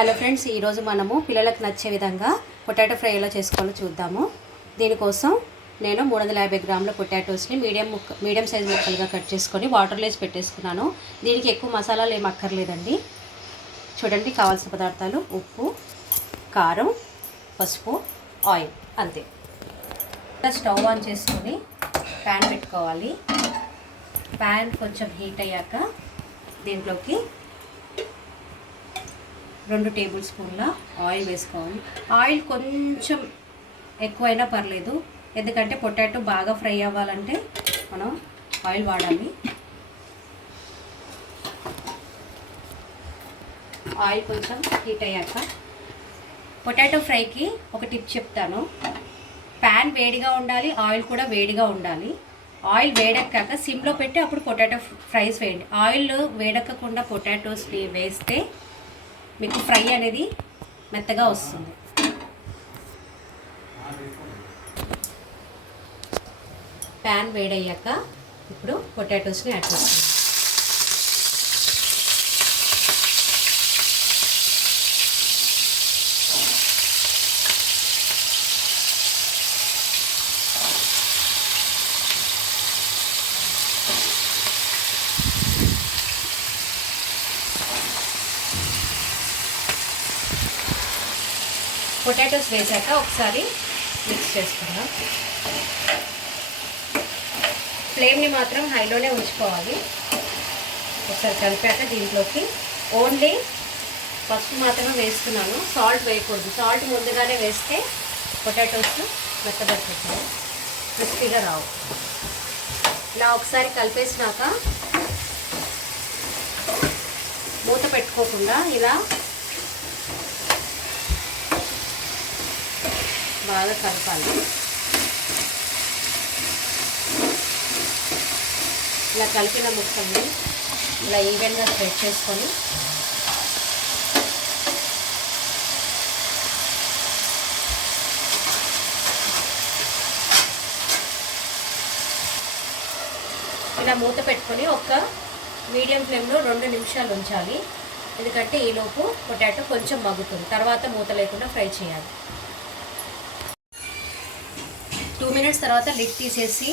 Hello friends, ఈరోజు మనము పిల్లలకు నచ్చే విధంగా పొటాటో ఫ్రై ఎలా చేసుకోవాలో చూద్దాము. దీనికోసం నేను 350 గ్రాముల పొటాటోస్ని మీడియం సైజ్ ముక్కలుగా కట్ చేసుకొని వాటర్లో వేసి పెట్టేసుకున్నాను. దీనికి ఎక్కువ మసాలాలు ఏం అక్కర్లేదండి. చూడండి, కావాల్సిన పదార్థాలు: ఉప్పు, కారం, పసుపు, ఆయిల్, అంతే. స్టవ్ ఆన్ చేసుకొని ప్యాన్ పెట్టుకోవాలి. ప్యాన్ కొంచెం హీట్ అయ్యాక దీంట్లోకి 2 టేబుల్ స్పూన్ల ఆయిల్ వేసుకోవాలి. ఆయిల్ కొంచెం ఎక్కువైనా పర్లేదు, ఎందుకంటే పొటాటో బాగా ఫ్రై అవ్వాలంటే మనం ఆయిల్ వాడాలి. ఆయిల్ కొంచెం హీట్ అయ్యాక పొటాటో ఫ్రైకి ఒక టిప్ చెప్తాను. ప్యాన్ వేడిగా ఉండాలి, ఆయిల్ కూడా వేడిగా ఉండాలి. ఆయిల్ వేడెక్కాక సిమ్లో పెట్టి అప్పుడు పొటాటో ఫ్రైస్ వేయండి. ఆయిల్ వేడెక్కకుండా పొటాటోస్ని వేస్తే మీకు ఫ్రై అనేది మెత్తగా వస్తుంది. ప్యాన్ వేడయ్యాక ఇప్పుడు పొటాటోస్ని యాడ్ చేస్తాను. పొటాటోస్ వేసాక ఒకసారి మిక్స్ చేసుకుందాం. ఫ్లేమ్ని మాత్రం హైలోనే ఉంచుకోవాలి. ఒకసారి కలిపాక దీంట్లోకి ఓన్లీ పసుపు మాత్రమే వేస్తున్నాను, సాల్ట్ వేయకూడదు. సాల్ట్ ముందుగానే వేస్తే పొటాటోస్ మెత్తబడిపోతాయి, క్రిస్పీగా రావు. ఇలా ఒకసారి కలిపేసినాక మూత పెట్టుకోకుండా ఇలా బాగా కలపాలి. ఇలా కలిపిన ముక్కల్ని ఇలా ఈవెన్గా స్ప్రెడ్ చేసుకొని ఇలా మూత పెట్టుకొని ఒక మీడియం ఫ్లేమ్లో 2 నిమిషాలు ఉంచాలి. ఎందుకంటే ఈలోపు పొటాటో కొంచెం మగ్గుతుంది. తర్వాత మూత లేకుండా ఫ్రై చేయాలి. 2 మినిట్స్ తర్వాత లిడ్ తీసేసి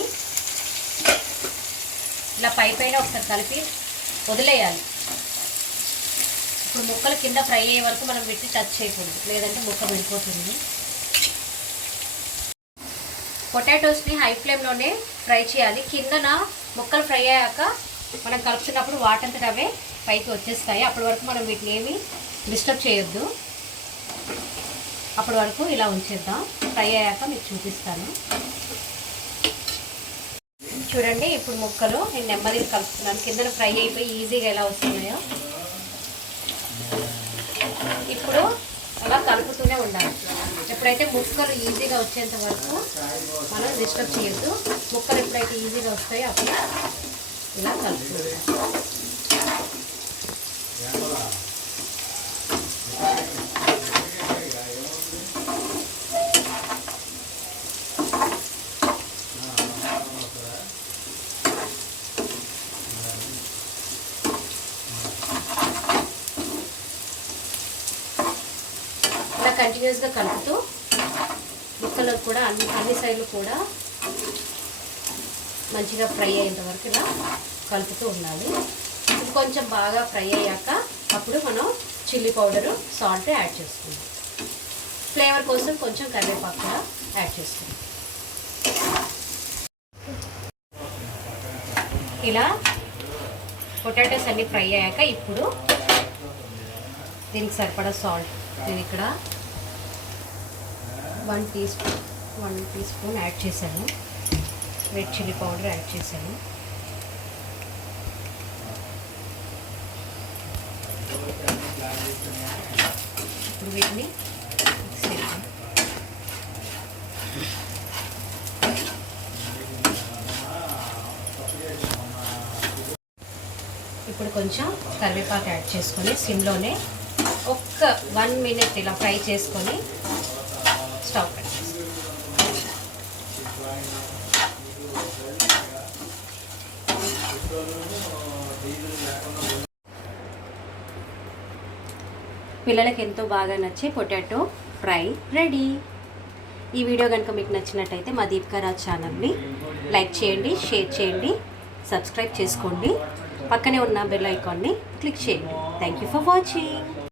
ఇలా పైన ఒకసారి కలిపి వదిలేయాలి. ఇప్పుడు ముక్కలు కింద ఫ్రై అయ్యే వరకు మనం వీటిని టచ్ చేయకూడదు, లేదంటే ముక్క విడిపోతుంది. పొటాటోస్ని హై ఫ్లేమ్లోనే ఫ్రై చేయాలి. కిందన ముక్కలు ఫ్రై అయ్యాక మనం కలుపుతున్నప్పుడు వాటంతట అవే పైకి వచ్చేస్తాయి. అప్పటి వరకు మనం వీటిని ఏమీ డిస్టర్బ్ చేయొద్దు. అప్పటి వరకు ఇలా ఉంచేద్దాం. ఫ్రై అయ్యాక మీకు చూపిస్తాను. చూడండి, ఇప్పుడు ముక్కలు నేను నెమ్మదిగా కలుపుతున్నాను. కింద ఫ్రై అయిపోయి ఈజీగా ఎలా వస్తున్నాయో. ఇప్పుడు అలా కలుపుతూనే ఉండాలి. ఎప్పుడైతే ముక్కలు ఈజీగా వచ్చేంత వరకు మనం డిస్టర్బ్ చేయొద్దు. ముక్కలు ఎప్పుడైతే ఈజీగా వస్తాయో అప్పుడు ఇలా కలుపుతున్నాం. కంటిన్యూస్గా కలుపుతూ ముక్కలకు కూడా అన్ని సైడ్లు కూడా మంచిగా ఫ్రై అయ్యేంత వరకు ఇలా కలుపుతూ ఉండాలి. ఇది కొంచెం బాగా ఫ్రై అయ్యాక అప్పుడు మనం చిల్లీ పౌడరు, సాల్ట్ యాడ్ చేసుకుందాం. ఫ్లేవర్ కోసం కొంచెం కరివేపాకు కూడా యాడ్ చేసుకుందాం. ఇలా పొటాటోస్ అన్నీ ఫ్రై అయ్యాక ఇప్పుడు దీనికి సరిపడా సాల్ట్, నేను ఇక్కడ 1 టీ స్పూన్ యాడ్ చేశాను. రెడ్ చిల్లీ పౌడర్ యాడ్ చేశాను. ఇప్పుడు వీటిని మిక్స్ చేద్దాం. ఇప్పుడు కొంచెం కరివేపాకు యాడ్ చేసుకొని సిమ్లోనే ఒక్క 1 మినిట్ ఇలా ఫ్రై చేసుకొని స్టవ్ పెట్టేస్తాం. పిల్లలకి ఎంతో బాగా నచ్చే పొటాటో ఫ్రై రెడీ. ఈ వీడియో కనుక మీకు నచ్చినట్టయితే మా దీపికా రాజ్ ఛానల్ని లైక్ చేయండి, షేర్ చేయండి, సబ్స్క్రైబ్ చేసుకోండి. పక్కనే ఉన్న బెల్ ఐకాన్ని క్లిక్ చేయండి. Thank you for watching.